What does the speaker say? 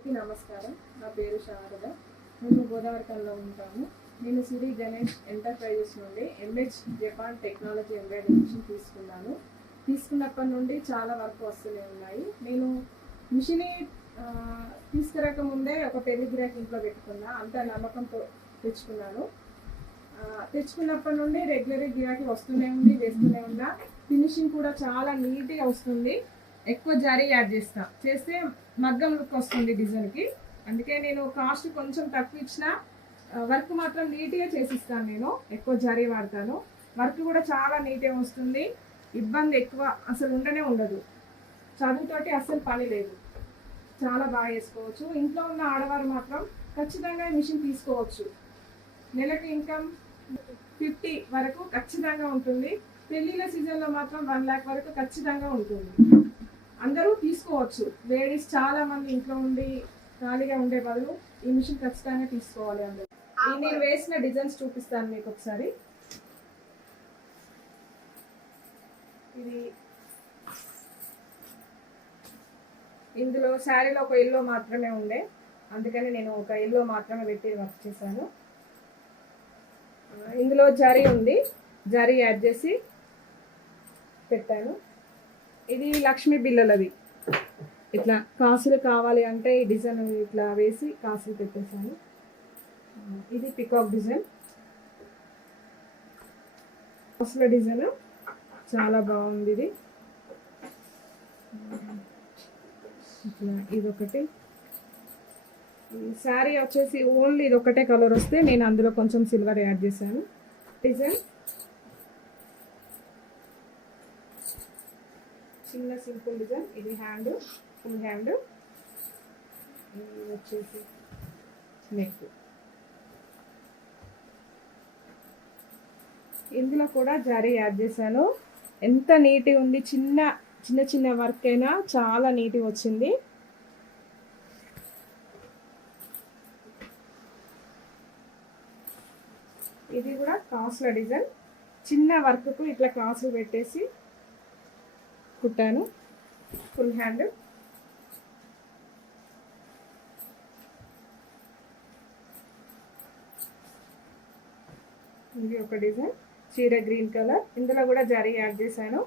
అందరికీ నమస్కారం. నా పేరు శారద. మేము గోదావరిఖనిలో ఉంటాము. నేను శ్రీ గణేష్ ఎంటర్ప్రైజెస్ నుండి MH Japan technology embroidery machine తీసుకున్నాను. తీసుకున్నప్పటి నుండి చాలా వర్క్ వస్తూనే ఉన్నాయి. నేను మిషన్ తీసుకురాక ముందే ఒక పెళ్లి గిరాకీ ఇంట్లో పెట్టుకున్నా. అంత నమ్మకంతో తెచ్చుకున్నాను. తెచ్చుకున్నప్పటి నుండి రెగ్యులర్ గిరాకీ వస్తూనే ఉంది, వేస్తూనే ఉన్నా. ఫినిషింగ్ కూడా చాలా నీట్గా వస్తుంది. ఎక్కువ జరీ యాడ్ చేస్తే మగ్గం లుక్ వస్తుంది డిజైన్కి. అందుకే నేను కాస్ట్ కొంచెం తక్కువ ఇచ్చిన వర్క్ మాత్రం నీట్గా చేసిస్తాను. నేను ఎక్కువ జరీ వాడతాను. వర్క్ కూడా చాలా నీట్గా వస్తుంది. ఇబ్బంది ఎక్కువ అసలు ఉండదు. చదువుతోటి అస్సలు పని లేదు. చాలా బాగా చేసుకోవచ్చు. ఇంట్లో ఉన్న ఆడవారు మాత్రం ఖచ్చితంగా మిషన్ తీసుకోవచ్చు. నెలకి ఇన్కమ్ 50 వరకు ఖచ్చితంగా ఉంటుంది. పెళ్ళిళ్ళ సీజన్లో మాత్రం 1 lakh వరకు ఖచ్చితంగా ఉంటుంది. అందరూ తీసుకోవచ్చు. లేడీస్ చాలా మంది ఇంట్లో ఉండి ఖాళీగా ఉండే బదులు ఈ మిషన్ ఖచ్చితంగా తీసుకోవాలి. అందరూ నేను వేసిన డిజైన్స్ చూపిస్తాను మీకు ఒకసారి. ఇది ఇందులో శారీలో ఒక ఎల్లో మాత్రమే ఉండే, అందుకని నేను ఒక ఎల్లో మాత్రమే పెట్టి వర్క్ చేశాను. ఇందులో జరీ ఉంది, జరీ యాడ్ చేసి పెట్టాను. ఇది లక్ష్మీ బిల్లలది. ఇట్లా కాసులు కావాలి అంటే ఈ డిజైన్ ఇట్లా వేసి కాసులు పెట్టేశాను. ఇది పికాక్ డిజైన్. కాసుల డిజైన్ చాలా బాగుంది. ఇది ఇట్లా ఇదొకటి. శారీ వచ్చేసి ఓన్లీ ఇది ఒకటే కలర్ వస్తే నేను అందులో కొంచెం సిల్వర్ యాడ్ చేశాను. డిజైన్ చిన్న సింపుల్ డిజైన్. ఇది హ్యాండ్, ఫుల్ హ్యాండ్. ఇది వచ్చేసి నెక్. ఇందులో కూడా జరీ యాడ్ చేశాను. ఎంత నీట్గా ఉంది. చిన్న చిన్న వర్క్ అయినా చాలా నీట్గా వచ్చింది. ఇది కూడా కాసుల డిజైన్. చిన్న వర్క్కు ఇట్లా కాసులు పెట్టేసి కుట్టాను. Full hand. ఇది ఒక డిజైన్. చీర గ్రీన్ కలర్. ఇందులో కూడా జరీ యాడ్ చేశాను.